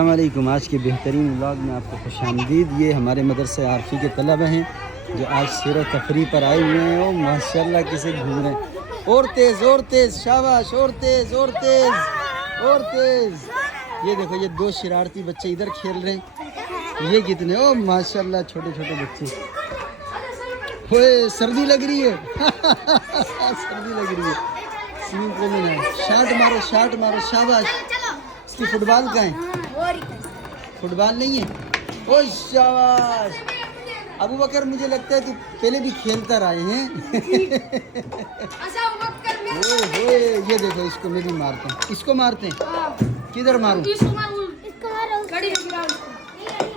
السلام علیکم. آج کے بہترین ولاگ میں آپ کو خوش آمدید. یہ ہمارے مدرسہ عارفی کے طلبہ ہیں جو آج سیر و تفریح پر آئے ہوئے ہیں. اور ماشاءاللہ کسے گھوم رہے ہیں. اور تیز شاباش. اور تیز اور تیز. یہ دیکھو یہ دو شرارتی بچے ادھر کھیل رہے ہیں. یہ کتنے او ماشاءاللہ چھوٹے چھوٹے بچے. ہوئے سردی لگ رہی ہے. سردی لگ رہی ہے. سوئمنگ پول میں شاٹ مارو شاباش. اس کی فٹ بال کہاں ہے؟ فٹ بال نہیں ہے. او شاباش. ابو بکر مجھے لگتا ہے تو پہلے بھی کھیلتا رہے ہیں. یہ دیکھو اس کو میں بھی مارتا ہوں. اس کو مارتے ہیں. کدھر ماروں؟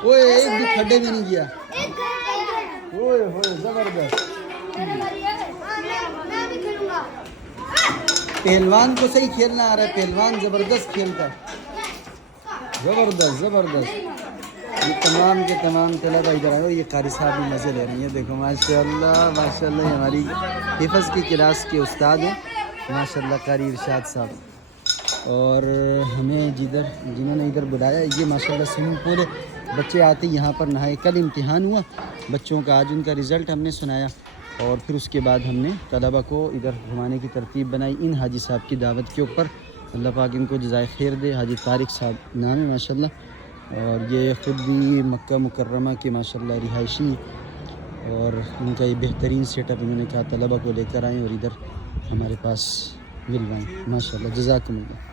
اوے ایک بھی کھڈے میں نہیں گیا. اوئے زبردست. پہلوان کو صحیح کھیلنا آ رہا ہے. پہلوان زبردست کھیلتا ہے. زبردست. یہ تمام کے تمام طلبہ ادھر آئے. اور یہ قاری صاحب بھی مزے لے رہے ہیں. یہ دیکھو ماشاءاللہ یہ ہماری حفظ کی کلاس کے استاد ہیں ماشاءاللہ قاری ارشاد صاحب. اور ہمیں جنہوں نے ادھر بلایا یہ ماشاءاللہ سوئمنگ پول ہے. بچے آتے یہاں پر نہائے. کل امتحان ہوا بچوں کا. آج ان کا رزلٹ ہم نے سنایا. اور پھر اس کے بعد ہم نے طلبہ کو ادھر گھمانے کی ترتیب بنائی ان حاجی صاحب کی دعوت کے اوپر. اللہ پاک ان کو جزائے خیر دے. حاجی طارق صاحب نام ہے ماشاءاللہ. اور یہ خود بھی مکہ مکرمہ کے ماشاءاللہ رہائشی. اور ان کا یہ بہترین سیٹ اپ انہوں نے کہا طلبہ کو لے کر آئیں اور ادھر ہمارے پاس ملوائیں. ماشاءاللہ جزاکم اللہ.